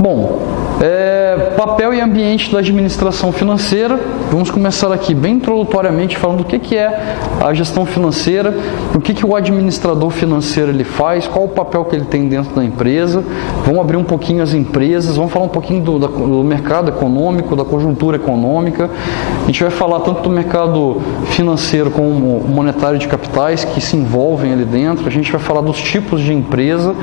Bom, papel e ambiente da administração financeira. Vamos começar aqui bem introdutoriamente falando do que é a gestão financeira, o que o administrador financeiro ele faz, qual o papel que ele tem dentro da empresa. Vamos abrir um pouquinho as empresas, vamos falar um pouquinho do mercado econômico, da conjuntura econômica. A gente vai falar tanto do mercado financeiro como monetário de capitais que se envolvem ali dentro. A gente vai falar dos tipos de empresa.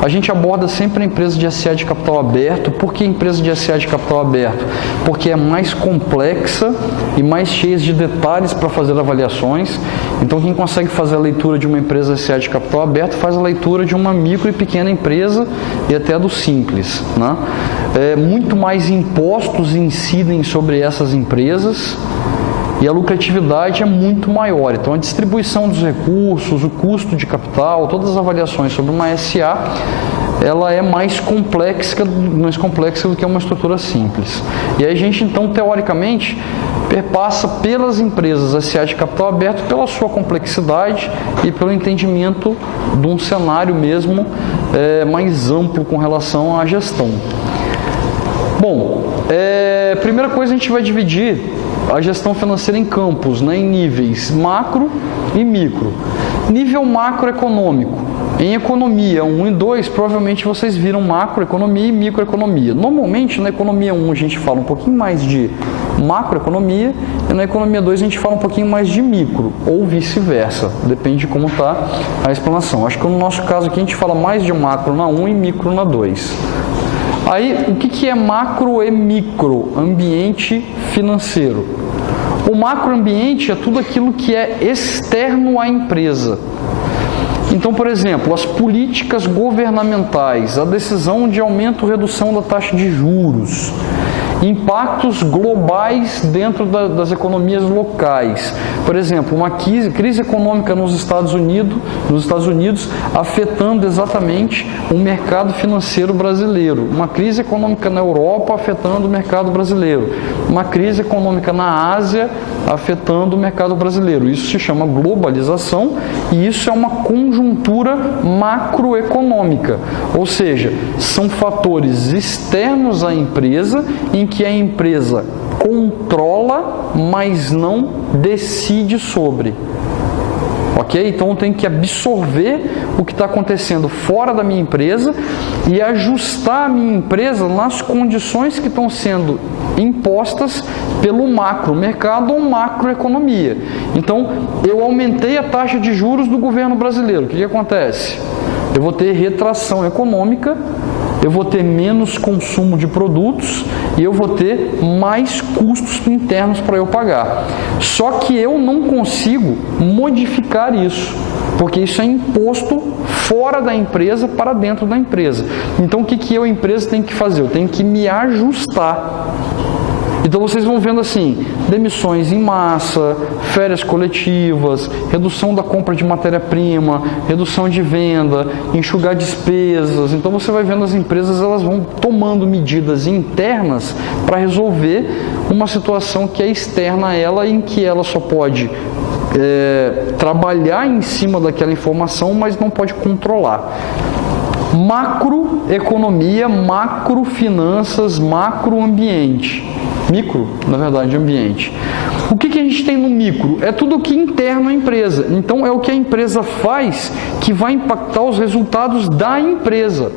A gente aborda sempre a empresa de SA de capital aberto. Por que empresa de SA de capital aberto? Porque é mais complexa e mais cheia de detalhes para fazer avaliações. Então, quem consegue fazer a leitura de uma empresa SA de capital aberto faz a leitura de uma micro e pequena empresa e até do simples, né? Muito mais impostos incidem sobre essas empresas e a lucratividade é muito maior. Então, a distribuição dos recursos, o custo de capital, todas as avaliações sobre uma SA, ela é mais complexa do que uma estrutura simples. E aí a gente, então, teoricamente, perpassa pelas empresas SA de capital aberto pela sua complexidade e pelo entendimento de um cenário mesmo mais amplo com relação à gestão. Bom, primeira coisa, a gente vai dividir a gestão financeira em campos, né, em níveis macro e micro. Nível macroeconômico. Em economia 1 e 2, provavelmente vocês viram macroeconomia e microeconomia. Normalmente, na economia 1 a gente fala um pouquinho mais de macroeconomia e na economia 2 a gente fala um pouquinho mais de micro, ou vice-versa. Depende de como está a explanação. Acho que no nosso caso aqui a gente fala mais de macro na 1 e micro na 2. Aí, o que é macro e micro? Ambiente financeiro. O macroambiente é tudo aquilo que é externo à empresa. Então, por exemplo, as políticas governamentais, a decisão de aumento ou redução da taxa de juros, impactos globais dentro das economias locais. Por exemplo, uma crise econômica nos Estados Unidos afetando exatamente o mercado financeiro brasileiro. Uma crise econômica na Europa afetando o mercado brasileiro. Uma crise econômica na Ásia afetando o mercado brasileiro. Isso se chama globalização e isso é uma conjuntura macroeconômica. Ou seja, são fatores externos à empresa em que a empresa controla, mas não decide sobre. Ok? Então eu tenho que absorver o que está acontecendo fora da minha empresa e ajustar a minha empresa nas condições que estão sendo impostas pelo macromercado ou macroeconomia. Então, eu aumentei a taxa de juros do governo brasileiro. O que acontece? Eu vou ter retração econômica, eu vou ter menos consumo de produtos e eu vou ter mais custos internos para eu pagar. Só que eu não consigo modificar isso, porque isso é imposto fora da empresa para dentro da empresa. Então, o que eu, empresa, tenho que fazer? Eu tenho que me ajustar. Então vocês vão vendo assim, demissões em massa, férias coletivas, redução da compra de matéria-prima, redução de venda, enxugar despesas. Então você vai vendo as empresas, elas vão tomando medidas internas para resolver uma situação que é externa a ela, em que ela só pode trabalhar em cima daquela informação, mas não pode controlar. Macroeconomia, macrofinanças, macroambiente. Micro, na verdade, ambiente. O que a gente tem no micro? É tudo o que é interno à empresa. Então, é o que a empresa faz que vai impactar os resultados da empresa.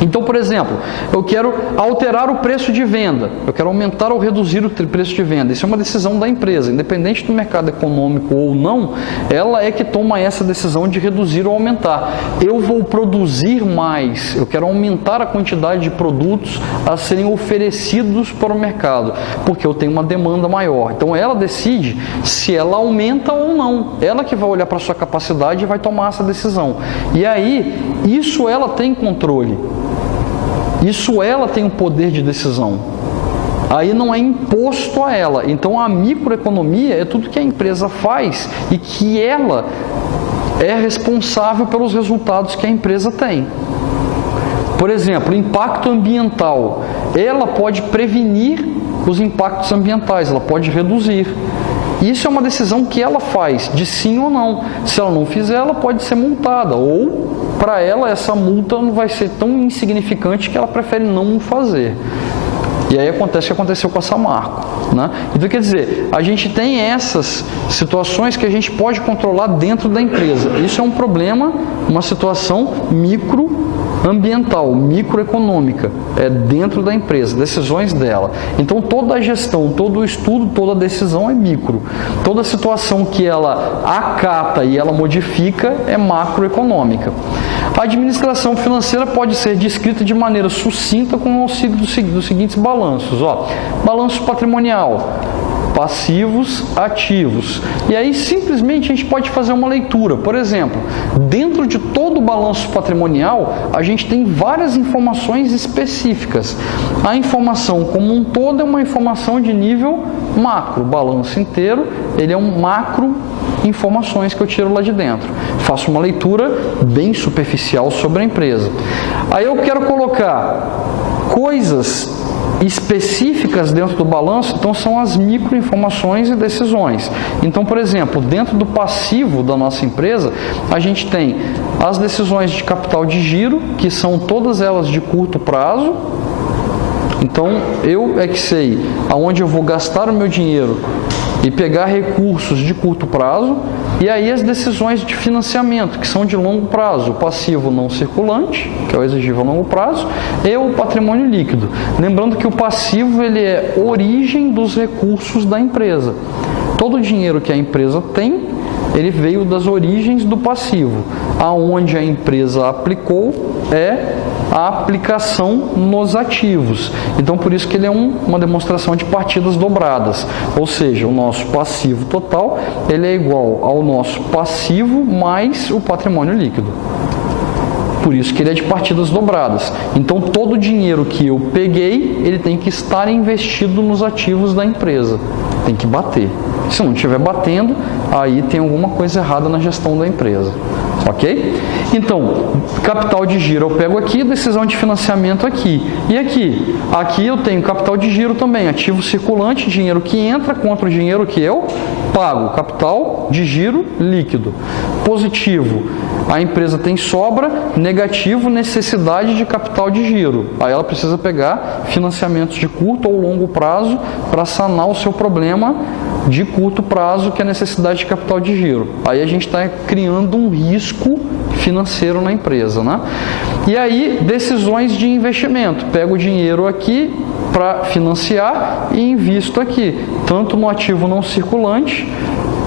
Então, por exemplo, eu quero alterar o preço de venda, eu quero aumentar ou reduzir o preço de venda. Isso é uma decisão da empresa, independente do mercado econômico ou não, ela é que toma essa decisão de reduzir ou aumentar. Eu vou produzir mais, eu quero aumentar a quantidade de produtos a serem oferecidos para o mercado, porque eu tenho uma demanda maior. Então, ela decide se ela aumenta ou não. Ela que vai olhar para a sua capacidade e vai tomar essa decisão. E aí, isso ela tem controle. Isso ela tem o poder de decisão. Aí não é imposto a ela. Então a microeconomia é tudo que a empresa faz e que ela é responsável pelos resultados que a empresa tem. Por exemplo, impacto ambiental. Ela pode prevenir os impactos ambientais, ela pode reduzir. Isso é uma decisão que ela faz, de sim ou não. Se ela não fizer, ela pode ser multada ou para ela essa multa não vai ser tão insignificante que ela prefere não fazer. E aí acontece o que aconteceu com a Samarco, né? Então, quer dizer, a gente tem essas situações que a gente pode controlar dentro da empresa. Isso é um problema, uma situação microambiental, microeconômica, dentro da empresa, decisões dela. Então, toda a gestão, todo o estudo, toda a decisão é micro. Toda a situação que ela acata e ela modifica é macroeconômica. A administração financeira pode ser descrita de maneira sucinta com o auxílio dos seguintes balanços. Balanço patrimonial, passivos, ativos. E aí, simplesmente, a gente pode fazer uma leitura. Por exemplo, dentro de todo o balanço patrimonial, a gente tem várias informações específicas. A informação como um todo é uma informação de nível macro. O balanço inteiro, ele é um macro informações que eu tiro lá de dentro. Faço uma leitura bem superficial sobre a empresa. Aí eu quero colocar coisas específicas dentro do balanço, então são as microinformações e decisões. Então, por exemplo, dentro do passivo da nossa empresa, a gente tem as decisões de capital de giro, que são todas elas de curto prazo. Então, eu que sei aonde eu vou gastar o meu dinheiro e pegar recursos de curto prazo, e aí as decisões de financiamento, que são de longo prazo, o passivo não circulante, que é o exigível a longo prazo, e o patrimônio líquido. Lembrando que o passivo ele é origem dos recursos da empresa. Todo o dinheiro que a empresa tem, ele veio das origens do passivo. Aonde a empresa aplicou é a aplicação nos ativos. Então, por isso que ele é uma demonstração de partidas dobradas. Ou seja, o nosso passivo total ele é igual ao nosso passivo mais o patrimônio líquido. Por isso que ele é de partidas dobradas. Então, todo o dinheiro que eu peguei, ele tem que estar investido nos ativos da empresa. Tem que bater. Se não estiver batendo, aí tem alguma coisa errada na gestão da empresa. Ok? Então, capital de giro eu pego aqui, decisão de financiamento aqui. E aqui? Aqui eu tenho capital de giro também, ativo circulante, dinheiro que entra contra o dinheiro que eu pago. Capital de giro líquido. Positivo, a empresa tem sobra. Negativo, necessidade de capital de giro. Aí ela precisa pegar financiamentos de curto ou longo prazo para sanar o seu problema de curto prazo, que é a necessidade de capital de giro. Aí a gente está criando um risco financeiro na empresa, né? E aí, decisões de investimento. Pego o dinheiro aqui para financiar e invisto aqui, tanto no ativo não circulante,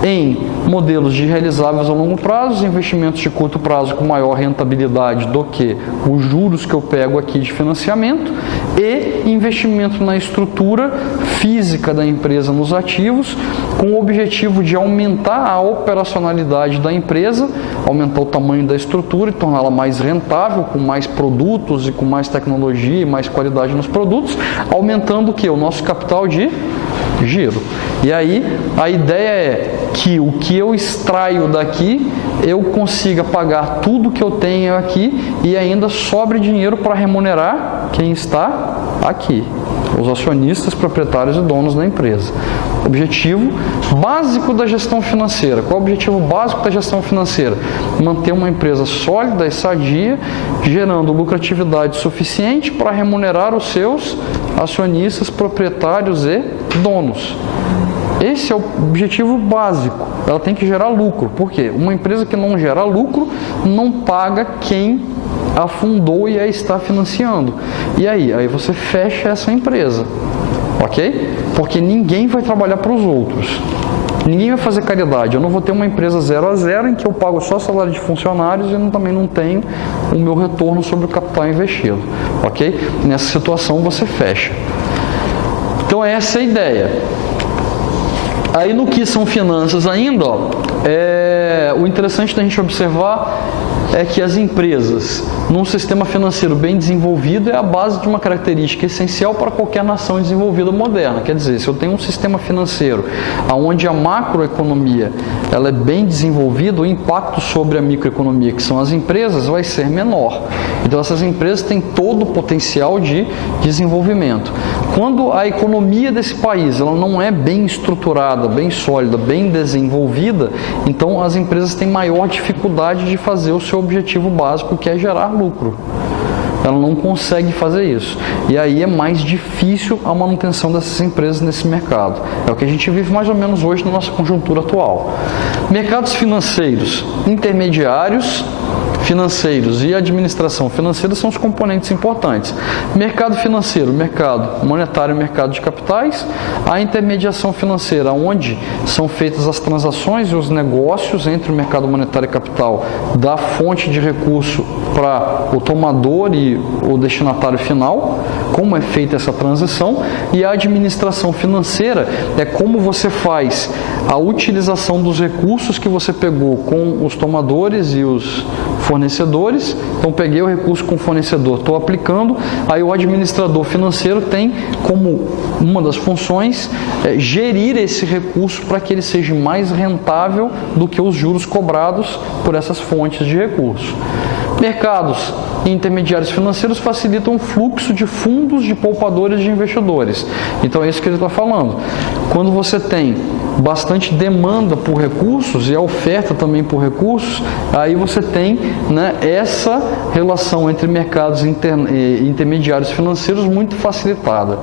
em modelos de realizáveis a longo prazo, investimentos de curto prazo com maior rentabilidade do que os juros que eu pego aqui de financiamento, e investimento na estrutura física da empresa nos ativos, com o objetivo de aumentar a operacionalidade da empresa, aumentar o tamanho da estrutura e torná-la mais rentável, com mais produtos e com mais tecnologia e mais qualidade nos produtos, aumentando o que? O nosso capital de giro. E aí a ideia é que o que eu extraio daqui eu consiga pagar tudo que eu tenho aqui e ainda sobre dinheiro para remunerar quem está aqui, os acionistas, proprietários e donos da empresa. Objetivo básico da gestão financeira. Qual é o objetivo básico da gestão financeira? Manter uma empresa sólida e sadia, gerando lucratividade suficiente para remunerar os seus acionistas, proprietários e donos. Esse é o objetivo básico. Ela tem que gerar lucro. Por quê? Uma empresa que não gera lucro não paga quem a fundou e a está financiando. E aí? Aí você fecha essa empresa. Ok? Porque ninguém vai trabalhar para os outros. Ninguém vai fazer caridade. Eu não vou ter uma empresa 0 a 0 em que eu pago só salário de funcionários e também não tenho o meu retorno sobre o capital investido. Ok? Nessa situação você fecha. Então essa é a ideia. Aí no que são finanças ainda, o interessante da gente observar é que as empresas, num sistema financeiro bem desenvolvido, é a base de uma característica essencial para qualquer nação desenvolvida moderna. Quer dizer, se eu tenho um sistema financeiro onde a macroeconomia ela é bem desenvolvida, o impacto sobre a microeconomia, que são as empresas, vai ser menor. Então essas empresas têm todo o potencial de desenvolvimento. Quando a economia desse país ela não é bem estruturada, bem sólida, bem desenvolvida, então as empresas têm maior dificuldade de fazer o seu objetivo básico, que é gerar lucro. Ela não consegue fazer isso. E aí é mais difícil a manutenção dessas empresas nesse mercado. É o que a gente vive mais ou menos hoje na nossa conjuntura atual. Mercados financeiros intermediários, financeiros e administração financeira são os componentes importantes. Mercado financeiro, mercado monetário e mercado de capitais. A intermediação financeira, onde são feitas as transações e os negócios entre o mercado monetário e capital, da fonte de recurso para o tomador e o destinatário final, como é feita essa transição. E a administração financeira é como você faz a utilização dos recursos que você pegou com os tomadores e os fornecedores. Então, peguei o recurso com o fornecedor, estou aplicando, aí o administrador financeiro tem como uma das funções gerir esse recurso para que ele seja mais rentável do que os juros cobrados por essas fontes de recurso. Mercados intermediários financeiros facilitam o fluxo de fundos de poupadores de investidores. Então é isso que ele está falando. Quando você tem bastante demanda por recursos e a oferta também por recursos, aí você tem, né, essa relação entre mercados intermediários financeiros muito facilitada.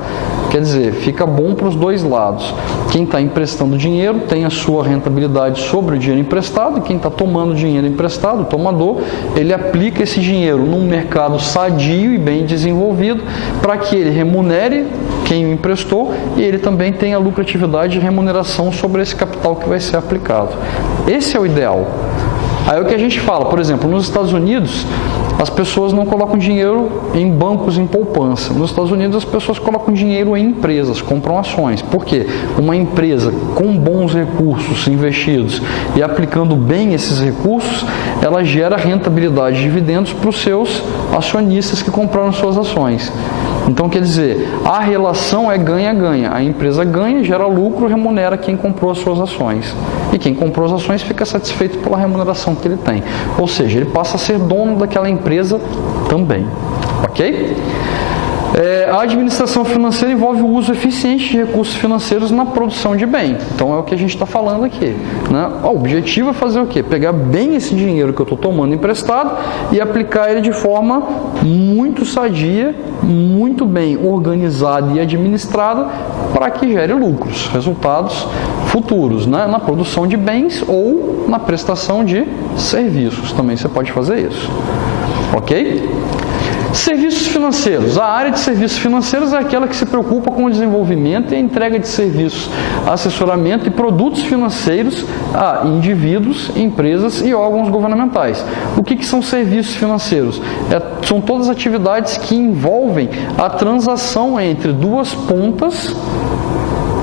Quer dizer, fica bom para os dois lados. Quem está emprestando dinheiro tem a sua rentabilidade sobre o dinheiro emprestado, e quem está tomando dinheiro emprestado, o tomador, ele aplica esse dinheiro num mercado sadio e bem desenvolvido para que ele remunere quem o emprestou e ele também tenha lucratividade e remuneração sobre esse capital que vai ser aplicado. Esse é o ideal. Aí o que a gente fala, por exemplo, nos Estados Unidos, as pessoas não colocam dinheiro em bancos em poupança. Nos Estados Unidos, as pessoas colocam dinheiro em empresas, compram ações. Por quê? Uma empresa com bons recursos investidos e aplicando bem esses recursos, ela gera rentabilidade de dividendos para os seus acionistas que compraram suas ações. Então, quer dizer, a relação é ganha-ganha. A empresa ganha, gera lucro, remunera quem comprou as suas ações. E quem comprou as ações fica satisfeito pela remuneração que ele tem. Ou seja, ele passa a ser dono daquela empresa também. Ok? A administração financeira envolve o uso eficiente de recursos financeiros na produção de bem. Então, é o que a gente está falando aqui, né? O objetivo é fazer o quê? Pegar bem esse dinheiro que eu estou tomando emprestado e aplicar ele de forma muito sadia, muito bem organizada e administrada para que gere lucros, resultados futuros, né? Na produção de bens ou na prestação de serviços. Também você pode fazer isso. Ok? Serviços financeiros. A área de serviços financeiros é aquela que se preocupa com o desenvolvimento e a entrega de serviços, assessoramento e produtos financeiros a indivíduos, empresas e órgãos governamentais. O que são serviços financeiros? São todas as atividades que envolvem a transação entre duas pontas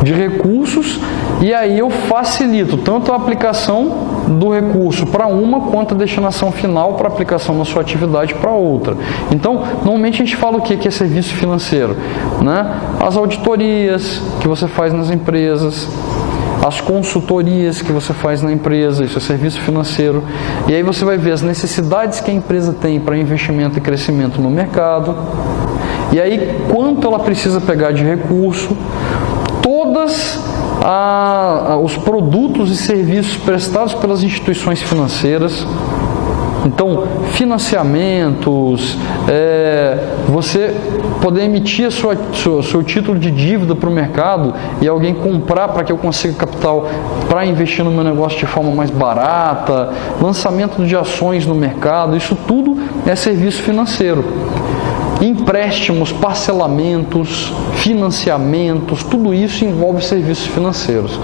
de recursos, e aí eu facilito tanto a aplicação do recurso para uma, quanto a destinação final para aplicação na sua atividade para outra. Então, normalmente a gente fala o que é serviço financeiro, né? As auditorias que você faz nas empresas, as consultorias que você faz na empresa, isso é serviço financeiro. E aí você vai ver as necessidades que a empresa tem para investimento e crescimento no mercado. E aí, quanto ela precisa pegar de recurso, todas os produtos e serviços prestados pelas instituições financeiras. Então, financiamentos, você poder emitir seu título de dívida para o mercado e alguém comprar para que eu consiga capital para investir no meu negócio de forma mais barata, lançamento de ações no mercado, isso tudo é serviço financeiro. Empréstimos, parcelamentos, financiamentos, tudo isso envolve serviços financeiros.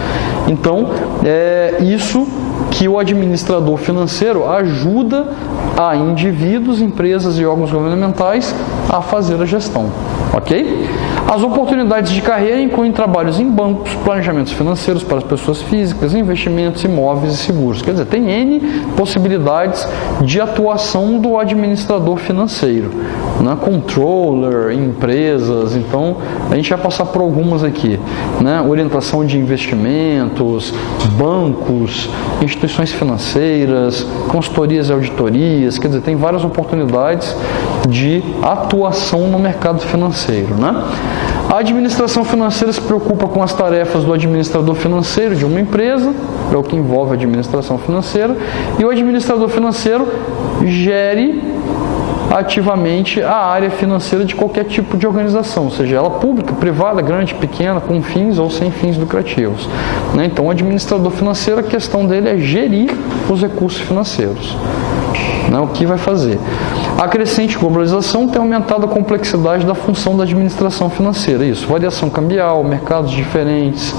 Então, é isso que o administrador financeiro ajuda a indivíduos, empresas e órgãos governamentais a fazer a gestão. Ok? As oportunidades de carreira incluem trabalhos em bancos, planejamentos financeiros para as pessoas físicas, investimentos, imóveis e seguros. Quer dizer, tem N possibilidades de atuação do administrador financeiro, né? Controller, empresas. Então, a gente vai passar por algumas aqui, né? Orientação de investimentos, bancos, instituições financeiras, consultorias e auditorias. Quer dizer, tem várias oportunidades de atuação no mercado financeiro, né? A administração financeira se preocupa com as tarefas do administrador financeiro de uma empresa, é o que envolve a administração financeira, e o administrador financeiro gere ativamente a área financeira de qualquer tipo de organização, seja ela pública, privada, grande, pequena, com fins ou sem fins lucrativos. Então, o administrador financeiro, a questão dele é gerir os recursos financeiros. O que vai fazer? A crescente globalização tem aumentado a complexidade da função da administração financeira. Isso, variação cambial, mercados diferentes,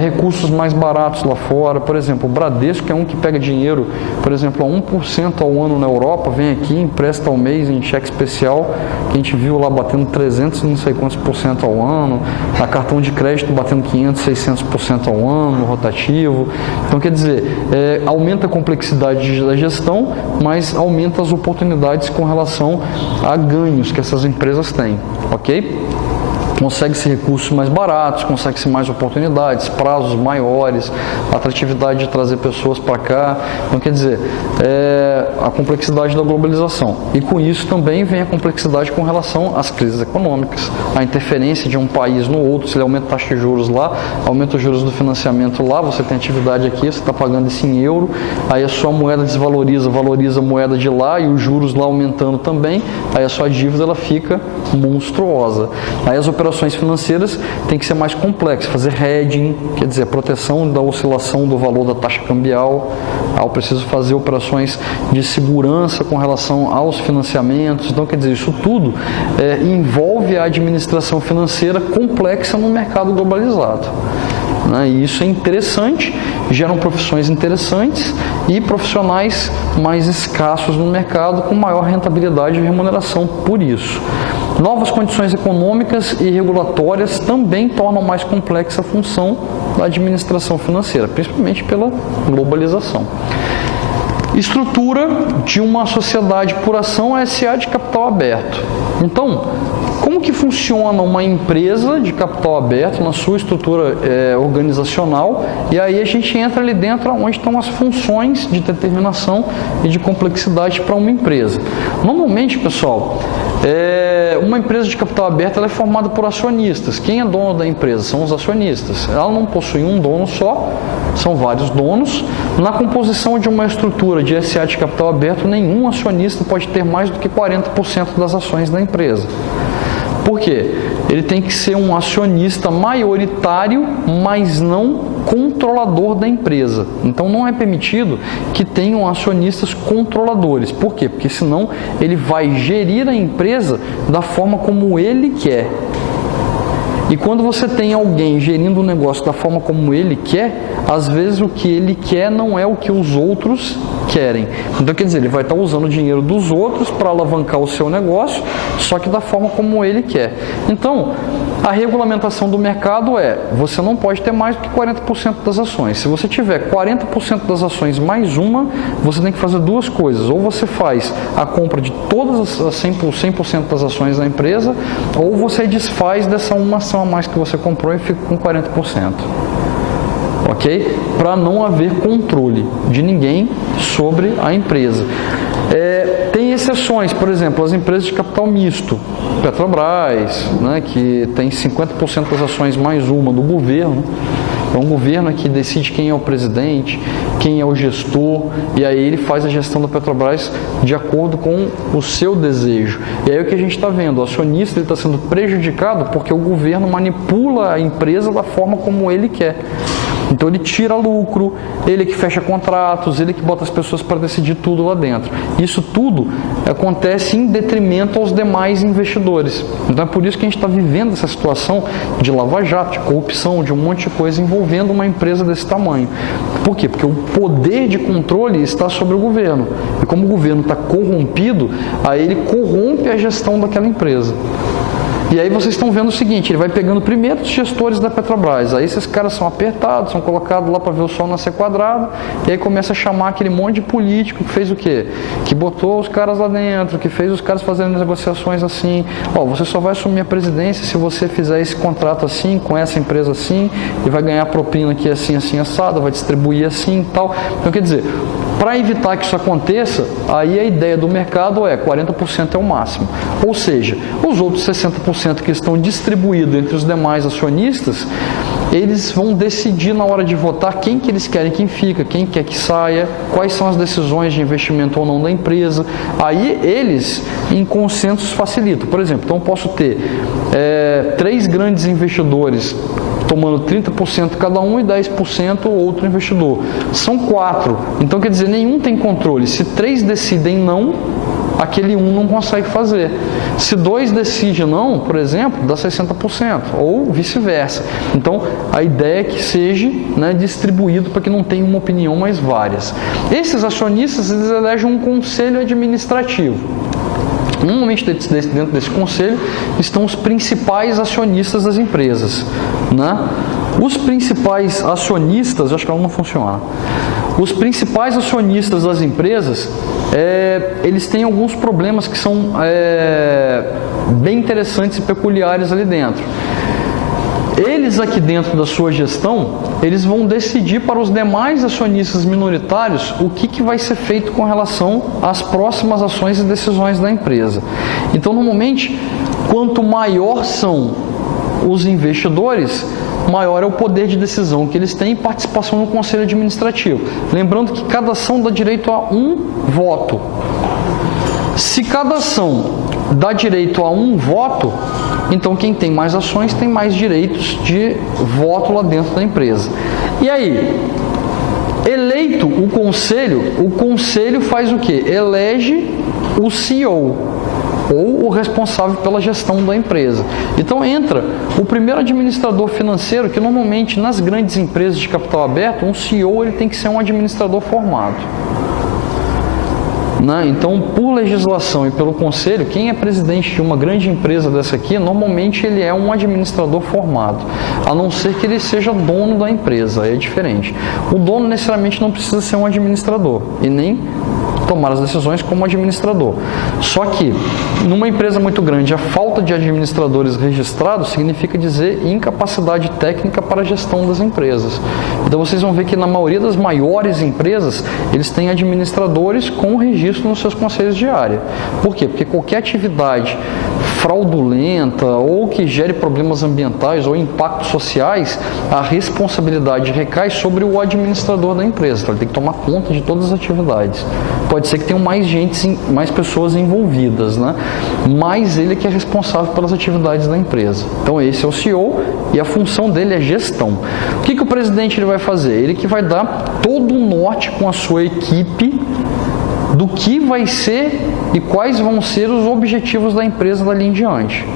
recursos mais baratos lá fora. Por exemplo, o Bradesco é um que pega dinheiro, por exemplo, a 1% ao ano na Europa, vem aqui, empresta ao mês em cheque especial, que a gente viu lá batendo 300 e não sei quantos por cento ao ano, a cartão de crédito batendo 500, 600% ao ano, no rotativo. Então, quer dizer, aumenta a complexidade da gestão, mas aumenta as oportunidades com relação a ganhos que essas empresas têm, ok? Consegue-se recursos mais baratos, consegue-se mais oportunidades, prazos maiores, atratividade de trazer pessoas para cá. Então, quer dizer, a complexidade da globalização. E com isso também vem a complexidade com relação às crises econômicas, a interferência de um país no outro. Se ele aumenta a taxa de juros lá, aumenta os juros do financiamento lá, você tem atividade aqui, você está pagando isso em euro, aí a sua moeda desvaloriza, valoriza a moeda de lá e os juros lá aumentando também, aí a sua dívida ela fica monstruosa. Aí as operações financeiras têm que ser mais complexas, fazer hedging, quer dizer, proteção da oscilação do valor da taxa cambial. Eu preciso fazer operações de segurança com relação aos financiamentos. Então, quer dizer, isso tudo envolve a administração financeira complexa no mercado globalizado. E isso é interessante, geram profissões interessantes e profissionais mais escassos no mercado com maior rentabilidade e remuneração por isso. Novas condições econômicas e regulatórias também tornam mais complexa a função da administração financeira, principalmente pela globalização. Estrutura de uma sociedade por ação SA de capital aberto. Então, como que funciona uma empresa de capital aberto na sua estrutura organizacional? E aí a gente entra ali dentro onde estão as funções de determinação e de complexidade para uma empresa. Normalmente, pessoal, uma empresa de capital aberto ela é formada por acionistas. Quem é dono da empresa? São os acionistas. Ela não possui um dono só, são vários donos. Na composição de uma estrutura de SA de capital aberto, nenhum acionista pode ter mais do que 40% das ações da empresa. Por quê? Ele tem que ser um acionista maioritário, mas não controlador da empresa. Então não é permitido que tenham acionistas controladores. Por quê? Porque senão ele vai gerir a empresa da forma como ele quer. E quando você tem alguém gerindo o negócio da forma como ele quer, às vezes o que ele quer não é o que os outros querem. Então, quer dizer, ele vai estar usando o dinheiro dos outros para alavancar o seu negócio, só que da forma como ele quer. Então, a regulamentação do mercado você não pode ter mais do que 40% das ações. Se você tiver 40% das ações mais uma, você tem que fazer duas coisas. Ou você faz a compra de todas as 100% das ações da empresa, ou você desfaz dessa uma ação a mais que você comprou e fica com 40%. Ok? Para não haver controle de ninguém sobre a empresa. Tem exceções, por exemplo, as empresas de capital misto, Petrobras, que tem 50% das ações mais uma do governo. Então, o governo é que decide quem é o presidente, quem é o gestor, e aí ele faz a gestão da Petrobras de acordo com o seu desejo. E aí o que a gente está vendo, o acionista está sendo prejudicado porque o governo manipula a empresa da forma como ele quer. Então ele tira lucro, ele que fecha contratos, ele que bota as pessoas para decidir tudo lá dentro. Isso tudo acontece em detrimento aos demais investidores. Então é por isso que a gente está vivendo essa situação de lava-jato, de corrupção, de um monte de coisa envolvendo uma empresa desse tamanho. Por quê? Porque o poder de controle está sobre o governo. E como o governo está corrompido, aí ele corrompe a gestão daquela empresa. E aí vocês estão vendo o seguinte, ele vai pegando primeiro os gestores da Petrobras, aí esses caras são apertados, são colocados lá para ver o sol nascer quadrado, e aí começa a chamar aquele monte de político que fez o quê? Que botou os caras lá dentro, que fez os caras fazendo negociações assim, você só vai assumir a presidência se você fizer esse contrato assim, com essa empresa assim, e vai ganhar propina aqui assim, assim, assado, vai distribuir assim e tal. Então quer dizer, para evitar que isso aconteça, aí a ideia do mercado 40% é o máximo. Ou seja, os outros 60% 25% que estão distribuídos entre os demais acionistas, eles vão decidir na hora de votar quem que eles querem que fica, quem quer que saia, quais são as decisões de investimento ou não da empresa. Aí eles, em consensos, facilitam. Por exemplo, então eu posso ter 3 grandes investidores tomando 30% cada um e 10% outro investidor. São 4. Então, quer dizer, nenhum tem controle. Se 3 decidem não, aquele 1 não consegue fazer. Se 2 decidem não, por exemplo, dá 60%, ou vice-versa. Então, a ideia é que seja, né, distribuído para que não tenha uma opinião, mas várias. Esses acionistas, eles elegem um conselho administrativo. Normalmente, dentro desse conselho, estão os principais acionistas das empresas, né? Os principais acionistas, acho que ela não funciona. Os principais acionistas das empresas, eles têm alguns problemas que são bem interessantes e peculiares ali dentro. Eles aqui dentro da sua gestão, eles vão decidir para os demais acionistas minoritários o que vai ser feito com relação às próximas ações e decisões da empresa. Então, normalmente, quanto maior são os investidores, maior é o poder de decisão que eles têm e participação no conselho administrativo. Lembrando que cada ação dá direito a um voto. Se cada ação dá direito a um voto, então quem tem mais ações tem mais direitos de voto lá dentro da empresa. E aí, eleito o conselho faz o quê? Elege o CEO, ou o responsável pela gestão da empresa. Então entra o primeiro administrador financeiro, que normalmente nas grandes empresas de capital aberto, um CEO ele tem que ser um administrador formado. Então, por legislação e pelo conselho, quem é presidente de uma grande empresa dessa aqui, normalmente ele é um administrador formado, a não ser que ele seja dono da empresa, aí é diferente. O dono necessariamente não precisa ser um administrador e nem tomar as decisões como administrador. Só que, numa empresa muito grande, a falta de administradores registrados significa dizer incapacidade técnica para a gestão das empresas. Então, vocês vão ver que na maioria das maiores empresas, eles têm administradores com registro nos seus conselhos de área. Por quê? Porque qualquer atividade fraudulenta ou que gere problemas ambientais ou impactos sociais, a responsabilidade recai sobre o administrador da empresa. Então, ele tem que tomar conta de todas as atividades. Pode ser que tenham mais pessoas envolvidas, né? Mas ele que é responsável pelas atividades da empresa. Então esse é o CEO e a função dele é gestão. O que o presidente ele vai fazer? Ele que vai dar todo o norte com a sua equipe do que vai ser e quais vão ser os objetivos da empresa dali em diante.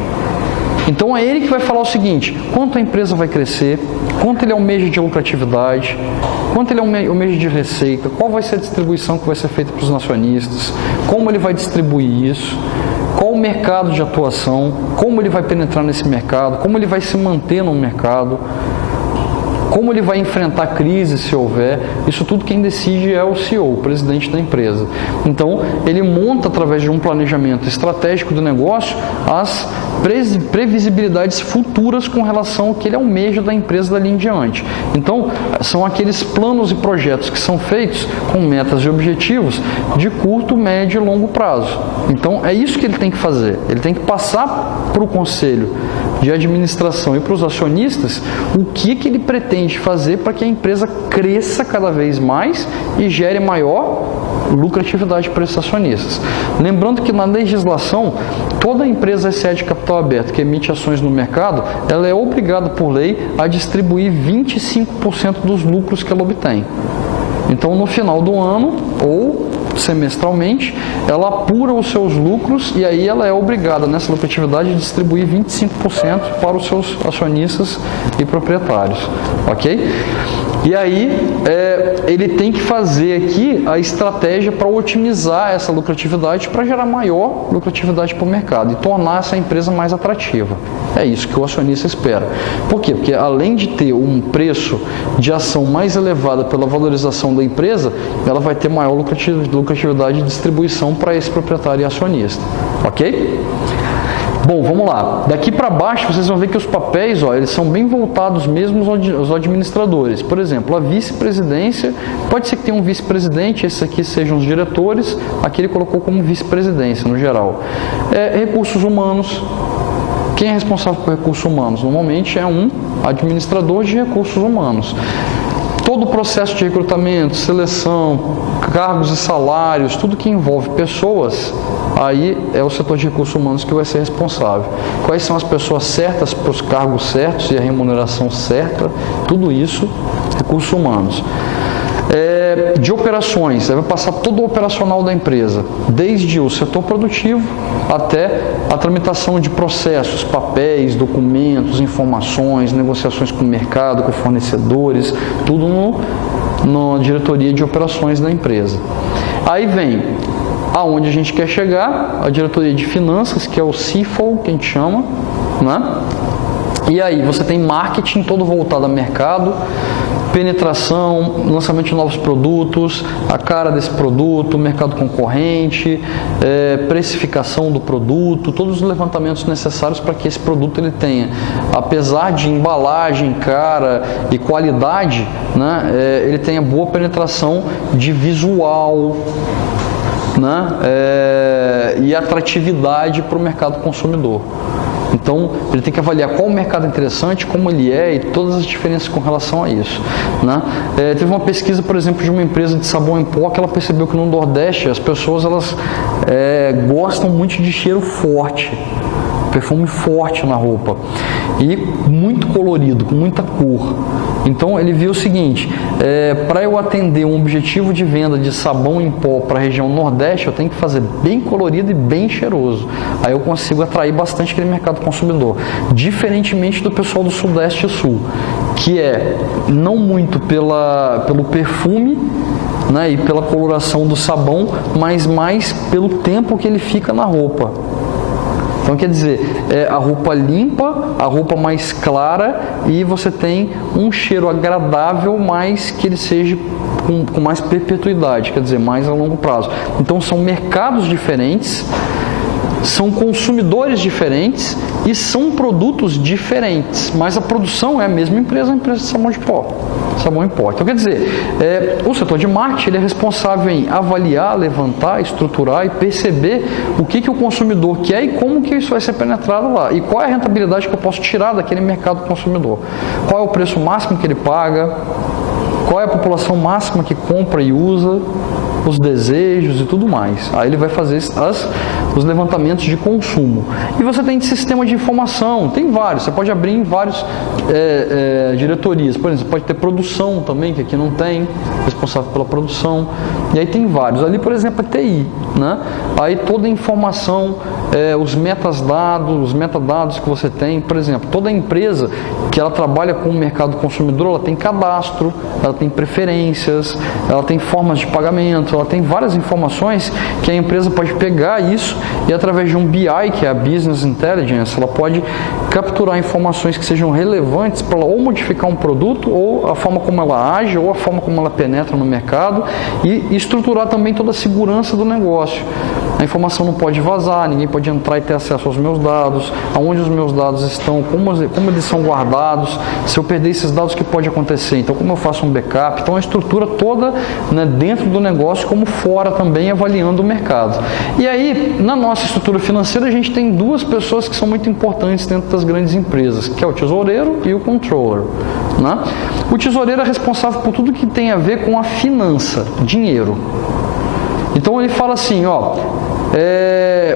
Então é ele que vai falar o seguinte: quanto a empresa vai crescer, quanto ele almeja de lucratividade, quanto ele almeja de receita, qual vai ser a distribuição que vai ser feita para os acionistas, como ele vai distribuir isso, qual o mercado de atuação, como ele vai penetrar nesse mercado, como ele vai se manter no mercado, como ele vai enfrentar crise se houver. Isso tudo quem decide é o CEO, o presidente da empresa. Então, ele monta através de um planejamento estratégico do negócio as previsibilidades futuras com relação ao que ele almeja da empresa dali em diante. Então, são aqueles planos e projetos que são feitos com metas e objetivos de curto, médio e longo prazo. Então, é isso que ele tem que fazer. Ele tem que passar para o conselho de administração e para os acionistas o que ele pretende fazer para que a empresa cresça cada vez mais e gere maior lucratividade para esses acionistas. Lembrando que na legislação, toda empresa SA de capital aberto que emite ações no mercado, ela é obrigada por lei a distribuir 25% dos lucros que ela obtém. Então, no final do ano, ou semestralmente, ela apura os seus lucros e aí ela é obrigada, nessa lucratividade, a distribuir 25% para os seus acionistas e proprietários. Ok? E aí, ele tem que fazer aqui a estratégia para otimizar essa lucratividade para gerar maior lucratividade para o mercado e tornar essa empresa mais atrativa. É isso que o acionista espera. Por quê? Porque além de ter um preço de ação mais elevado pela valorização da empresa, ela vai ter maior lucratividade de distribuição para esse proprietário e acionista. Ok? Bom, vamos lá. Daqui para baixo vocês vão ver que os papéis, eles são bem voltados mesmo aos administradores. Por exemplo, a vice-presidência, pode ser que tenha um vice-presidente, esses aqui sejam os diretores, aqui ele colocou como vice-presidência no geral. Recursos humanos, Quem é responsável por recursos humanos? Normalmente é um administrador de recursos humanos. Todo o processo de recrutamento, seleção, cargos e salários, tudo que envolve pessoas, aí é o setor de recursos humanos que vai ser responsável. Quais são as pessoas certas para os cargos certos e a remuneração certa, tudo isso, recursos humanos. De operações, vai passar todo o operacional da empresa, desde o setor produtivo até a tramitação de processos, papéis, documentos, informações, negociações com o mercado, com fornecedores, tudo na diretoria de operações da empresa. Aí vem aonde a gente quer chegar, a diretoria de finanças, que é o CFO, que a gente chama, né? E aí você tem marketing todo voltado a mercado, penetração, lançamento de novos produtos, a cara desse produto, mercado concorrente, precificação do produto, todos os levantamentos necessários para que esse produto ele tenha, apesar de embalagem, cara e qualidade, né, ele tenha boa penetração de visual, né, e atratividade para o mercado consumidor. Então, ele tem que avaliar qual o mercado interessante, como ele é e todas as diferenças com relação a isso, né? Teve uma pesquisa, por exemplo, de uma empresa de sabão em pó que ela percebeu que no Nordeste as pessoas gostam muito de cheiro forte, perfume forte na roupa e muito colorido, com muita cor. Então ele viu o seguinte, para eu atender um objetivo de venda de sabão em pó para a região Nordeste, eu tenho que fazer bem colorido e bem cheiroso. Aí eu consigo atrair bastante aquele mercado consumidor. Diferentemente do pessoal do Sudeste e Sul, que não muito pelo perfume, né, e pela coloração do sabão, mas mais pelo tempo que ele fica na roupa. Então, quer dizer, a roupa limpa, a roupa mais clara e você tem um cheiro agradável, mas que ele seja com mais perpetuidade, quer dizer, mais a longo prazo. Então, são mercados diferentes, são consumidores diferentes e são produtos diferentes, mas a produção é a mesma empresa, a empresa de sabão de pó. Sabão em pó. Então, quer dizer, o setor de marketing ele é responsável em avaliar, levantar, estruturar e perceber o que o consumidor quer e como que isso vai ser penetrado lá. E qual é a rentabilidade que eu posso tirar daquele mercado consumidor. Qual é o preço máximo que ele paga, qual é a população máxima que compra e usa, os desejos e tudo mais. Aí ele vai fazer os levantamentos de consumo. E você tem sistema de informação, tem vários, você pode abrir em vários diretorias. Por exemplo, você pode ter produção também, que aqui não tem, responsável pela produção. E aí tem vários. Ali, por exemplo, é TI, né? Aí toda a informação, os metadados que você tem, por exemplo, toda empresa que ela trabalha com o mercado consumidor, ela tem cadastro, ela tem preferências, ela tem formas de pagamento, ela tem várias informações que a empresa pode pegar isso e através de um BI, que é a Business Intelligence, ela pode capturar informações que sejam relevantes para ela ou modificar um produto, ou a forma como ela age, ou a forma como ela penetra no mercado e estruturar também toda a segurança do negócio. A informação não pode vazar, ninguém pode entrar e ter acesso aos meus dados, aonde os meus dados estão, como eles são guardados, se eu perder esses dados, o que pode acontecer? Então, como eu faço um backup? Então, a estrutura toda, né, dentro do negócio, como fora também, avaliando o mercado. E aí, na nossa estrutura financeira, a gente tem duas pessoas que são muito importantes dentro das grandes empresas, que é o tesoureiro e o controller, né? O tesoureiro é responsável por tudo que tem a ver com a finança, dinheiro. Então, ele fala assim,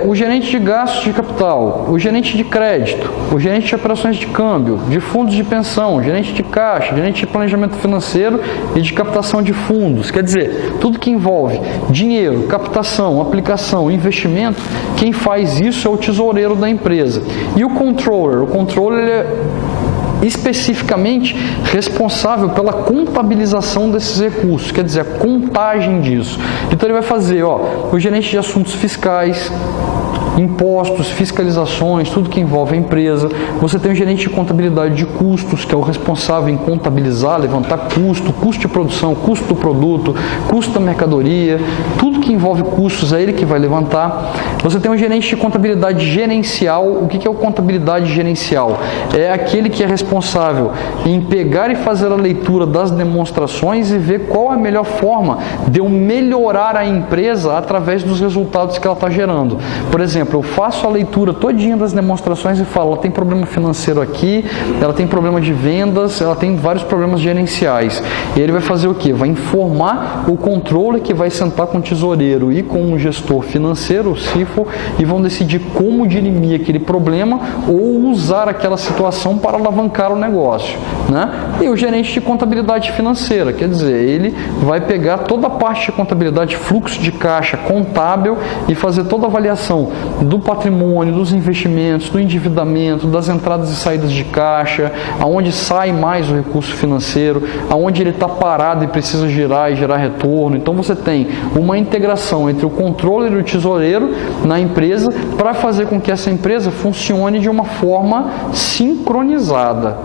o gerente de gastos de capital, o gerente de crédito, o gerente de operações de câmbio, de fundos de pensão, gerente de caixa, gerente de planejamento financeiro e de captação de fundos. Quer dizer, tudo que envolve dinheiro, captação, aplicação, investimento, quem faz isso é o tesoureiro da empresa. E o controller ele é especificamente responsável pela contabilização desses recursos, quer dizer, a contagem disso. Então ele vai fazer, o gerente de assuntos fiscais, impostos, fiscalizações, tudo que envolve a empresa. Você tem o gerente de contabilidade de custos, que é o responsável em contabilizar, levantar custo de produção, custo do produto, custo da mercadoria, tudo que envolve custos é ele que vai levantar. Você tem o gerente de contabilidade gerencial. O que é o contabilidade gerencial? É aquele que é responsável em pegar e fazer a leitura das demonstrações e ver qual é a melhor forma de eu melhorar a empresa através dos resultados que ela está gerando. Por exemplo, exemplo, eu faço a leitura todinha das demonstrações e falo, ela tem problema financeiro aqui, ela tem problema de vendas, ela tem vários problemas gerenciais. E ele vai fazer o quê? Vai informar o controller, que vai sentar com o tesoureiro e com o gestor financeiro, o CFO, e vão decidir como dirimir aquele problema ou usar aquela situação para alavancar o negócio, né? E o gerente de contabilidade financeira, quer dizer, ele vai pegar toda a parte de contabilidade, fluxo de caixa, contábil, e fazer toda a avaliação do patrimônio, dos investimentos, do endividamento, das entradas e saídas de caixa, aonde sai mais o recurso financeiro, aonde ele está parado e precisa girar e gerar retorno. Então você tem uma integração entre o controller e o tesoureiro na empresa para fazer com que essa empresa funcione de uma forma sincronizada.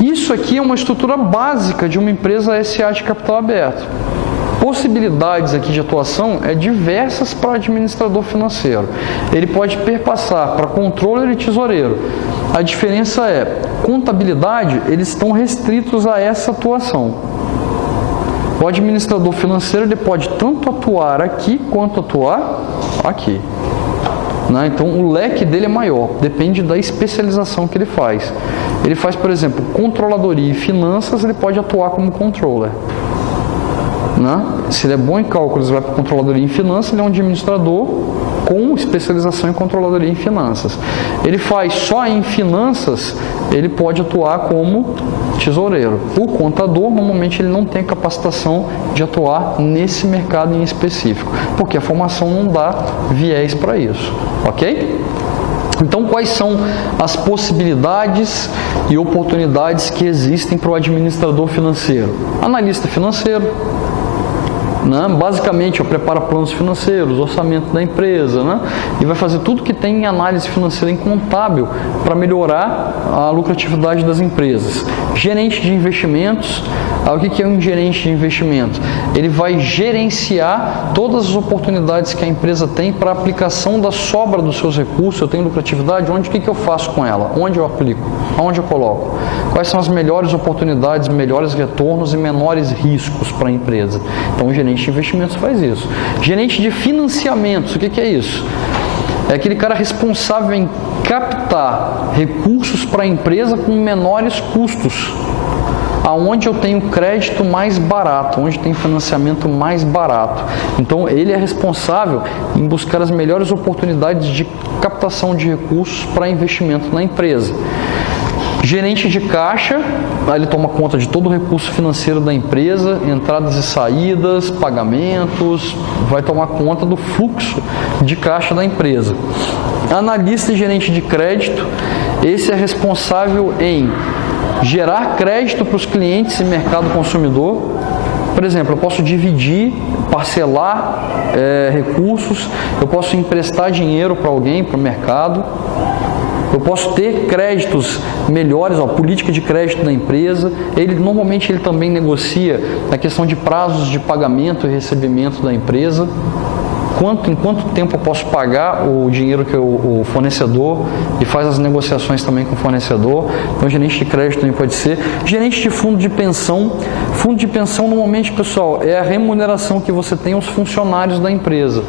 Isso aqui é uma estrutura básica de uma empresa SA de capital aberto. Possibilidades aqui de atuação é diversas para o administrador financeiro. Ele pode perpassar para controller e tesoureiro. A diferença é, contabilidade, eles estão restritos a essa atuação. O administrador financeiro ele pode tanto atuar aqui quanto atuar aqui. Né? Então o leque dele é maior, depende da especialização que ele faz. Ele faz, por exemplo, controladoria e finanças, ele pode atuar como controller. Né? Se ele é bom em cálculos, vai para controladoria em finanças, ele é um administrador com especialização em controladoria em finanças. Ele faz só em finanças, ele pode atuar como tesoureiro. O contador, normalmente, ele não tem capacitação de atuar nesse mercado em específico, porque a formação não dá viés para isso, ok? Então, quais são as possibilidades e oportunidades que existem para o administrador financeiro? Analista financeiro. Né? Basicamente, eu preparo planos financeiros, orçamento da empresa, né? E vai fazer tudo que tem em análise financeira em contábil para melhorar a lucratividade das empresas. Gerente de investimentos. O que é um gerente de investimento? Ele vai gerenciar todas as oportunidades que a empresa tem para a aplicação da sobra dos seus recursos. Eu tenho lucratividade, o que eu faço com ela? Onde eu aplico? Aonde eu coloco? Quais são as melhores oportunidades, melhores retornos e menores riscos para a empresa? Então, o gerente de investimentos faz isso. Gerente de financiamentos, o que é isso? É aquele cara responsável em captar recursos para a empresa com menores custos. Aonde eu tenho crédito mais barato, onde tem financiamento mais barato. Então, ele é responsável em buscar as melhores oportunidades de captação de recursos para investimento na empresa. Gerente de caixa, ele toma conta de todo o recurso financeiro da empresa, entradas e saídas, pagamentos, vai tomar conta do fluxo de caixa da empresa. Analista e gerente de crédito, esse é responsável em gerar crédito para os clientes e mercado consumidor. Por exemplo, eu posso dividir, parcelar recursos, eu posso emprestar dinheiro para alguém, para o mercado. Eu posso ter créditos melhores, política de crédito da empresa. Normalmente ele também negocia a questão de prazos de pagamento e recebimento da empresa. Em quanto tempo eu posso pagar o dinheiro que o fornecedor, e faz as negociações também com o fornecedor. Então, gerente de crédito também pode ser. Gerente de fundo de pensão. Fundo de pensão, normalmente, pessoal, é a remuneração que você tem aos funcionários da empresa.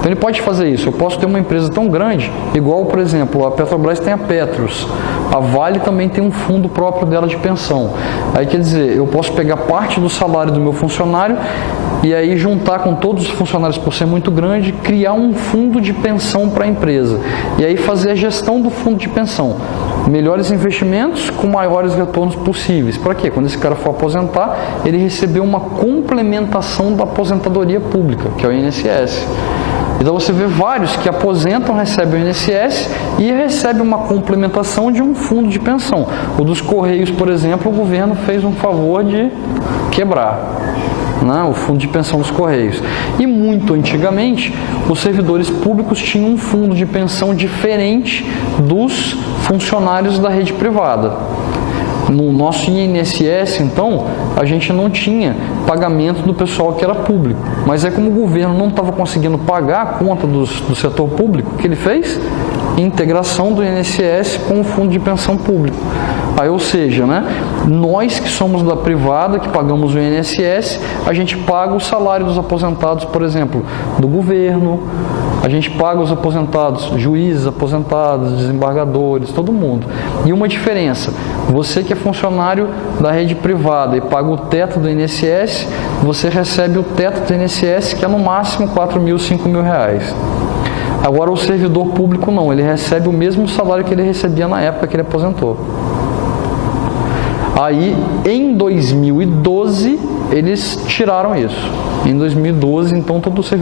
Então, ele pode fazer isso. Eu posso ter uma empresa tão grande, igual, por exemplo, a Petrobras tem a Petros. A Vale também tem um fundo próprio dela de pensão. Aí, quer dizer, eu posso pegar parte do salário do meu funcionário e aí juntar com todos os funcionários, por ser muito grande, criar um fundo de pensão para a empresa. E aí fazer a gestão do fundo de pensão. Melhores investimentos com maiores retornos possíveis. Para quê? Quando esse cara for aposentar, ele recebeu uma complementação da aposentadoria pública, que é o INSS. Então você vê vários que aposentam, recebem o INSS e recebem uma complementação de um fundo de pensão. O dos Correios, por exemplo, o governo fez um favor de quebrar, né, o fundo de pensão dos Correios. E muito antigamente, os servidores públicos tinham um fundo de pensão diferente dos funcionários da rede privada. No nosso INSS, então, a gente não tinha pagamento do pessoal que era público. Mas como o governo não estava conseguindo pagar a conta do setor público, o que ele fez? Integração do INSS com o fundo de pensão público. Aí, ou seja, né, nós que somos da privada, que pagamos o INSS, a gente paga o salário dos aposentados, por exemplo, do governo, A gente paga os aposentados, juízes aposentados, desembargadores, todo mundo. E uma diferença, você que é funcionário da rede privada e paga o teto do INSS, você recebe o teto do INSS, que é no máximo 4 mil, 5 mil reais. Agora o servidor público não, ele recebe o mesmo salário que ele recebia na época que ele aposentou. Aí, em 2012, eles tiraram isso. Em 2012, então, todo servidor